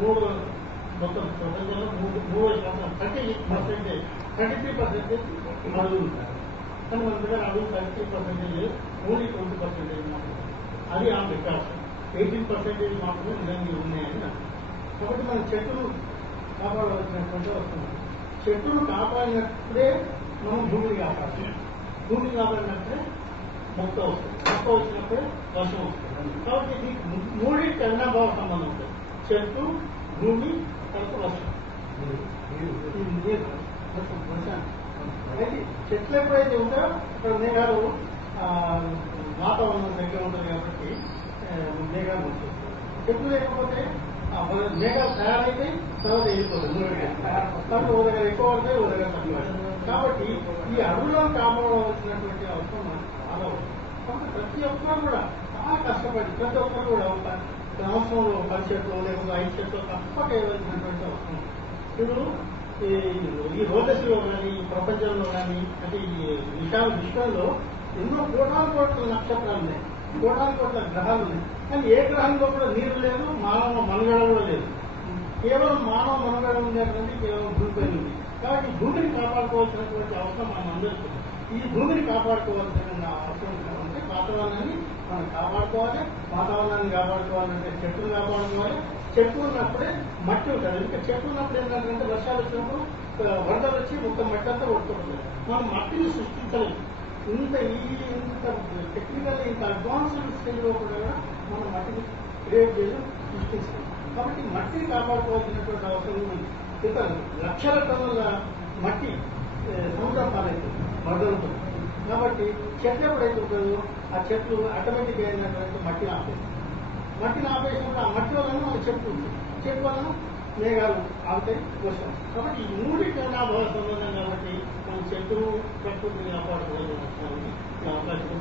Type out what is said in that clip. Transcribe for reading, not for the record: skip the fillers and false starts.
మూడు మొత్తం ప్రపంచంలో 33% అడుగులు ఉంటారు. కానీ మన దగ్గర అడుగు 33%, ఓన్లీ 20% మాత్రమే. అది ఆ రికార్డ్స్ 18% మాత్రమే నిజంగా ఉన్నాయని నాకు. కాబట్టి మనం చెట్టును కాపాడవలసినటువంటి అవసరం. చెట్టును కాపాడినప్పుడే మనం భూమిని కాపాడాలి. భూమిని కాపాడినప్పుడే మొక్క వస్తుంది. మొక్క వచ్చినప్పుడే వర్షం వస్తుంది. కాబట్టి దీనికి మూడింటి అవినాభావ సంబంధం ఉంటుంది. చెట్టు, భూమి, తర్వాత వర్షం. అయితే చెట్లు ఎప్పుడైతే ఉంటాయో అక్కడ మేఘాలు వాతావరణం దగ్గర ఉంటుంది కాబట్టి మేఘాలు వస్తుంది. చెట్లు లేకపోతే మేఘాలు తయారైతే తర్వాత వెళ్ళిపోతుంది. కాబట్టి ఓ దగ్గర ఎక్కువ పడతాయి, ఓ దగ్గర తక్కువ పడతాయి. కాబట్టి ఈ అడవులను కాపాడవలసినటువంటి అవసరం మనకు చాలా ఉంది. కాబట్టి ప్రతి ఒక్కరు కూడా చాలా కష్టపడి ప్రతి ఒక్కరు కూడా ఒక సంవత్సరంలో 10 చెట్లు లేకపోతే 5 చెట్లు తప్పక వేయవలసినటువంటి అవసరం. ఇప్పుడు ఈ రోదశిలో కానీ ఈ ప్రపంచంలో కానీ అంటే ఈ విశ్వంలో ఎన్నో కోటాను కోట్ల నక్షత్రాలు ఉన్నాయి, కోటాను కోట్ల గ్రహాలు ఉన్నాయి. కానీ ఏ గ్రహంలో కూడా నీరు లేదు, మానవ మనుగడ కూడా లేదు. కేవలం మానవ మనుగడ ఉండేటువంటి కేవలం భూమిపై ఉంది. కాబట్టి భూమిని కాపాడుకోవాల్సినటువంటి అవసరం మనం అందరికీ. ఈ భూమిని కాపాడుకోవాల్సిన అవసరం అంటే వాతావరణాన్ని మనం కాపాడుకోవాలి. వాతావరణాన్ని కాపాడుకోవాలంటే చెట్లు కాపాడుకోవాలి. చెట్లు ఉన్నప్పుడే మట్టి ఉంటుంది. ఇంకా చెట్లు ఉన్నప్పుడు ఏంటంటే వర్షాలు వచ్చినప్పుడు వరదలు వచ్చి మొత్తం మట్టి అంతా కొట్టుకుంటుంది. మనం మట్టిని సృష్టించలేము. ఇంత టెక్నికల్ ఇంత అడ్వాన్స్డ్ స్టేజ్లో కూడా మనం మట్టిని క్రియేట్ చేసి సృష్టించాలి. కాబట్టి మట్టిని కాపాడుకోవాల్సినటువంటి అవసరం ఉంది. ఇక లక్షల టన్నుల మట్టి సముద్రం పాలవుతుంది వరదలతో. కాబట్టి చెట్లు ఎప్పుడైతే ఉంటుందో ఆ చెట్లు ఆటోమేటిక్గా అయినటువంటి మట్టిని ఆపేస్తుంది. మట్టిని ఆపేసినప్పుడు ఆ మట్టి వలన మన చెట్టు ఉంటుంది. చెట్టు వలన మేఘాలు ఆగుతాయి, వర్షం. కాబట్టి ఈ మూడింటి అవినాభావ సంబంధం. కాబట్టి మన చెట్టు ప్రకృతిని కాపాడుకోవాలని అవకాశం.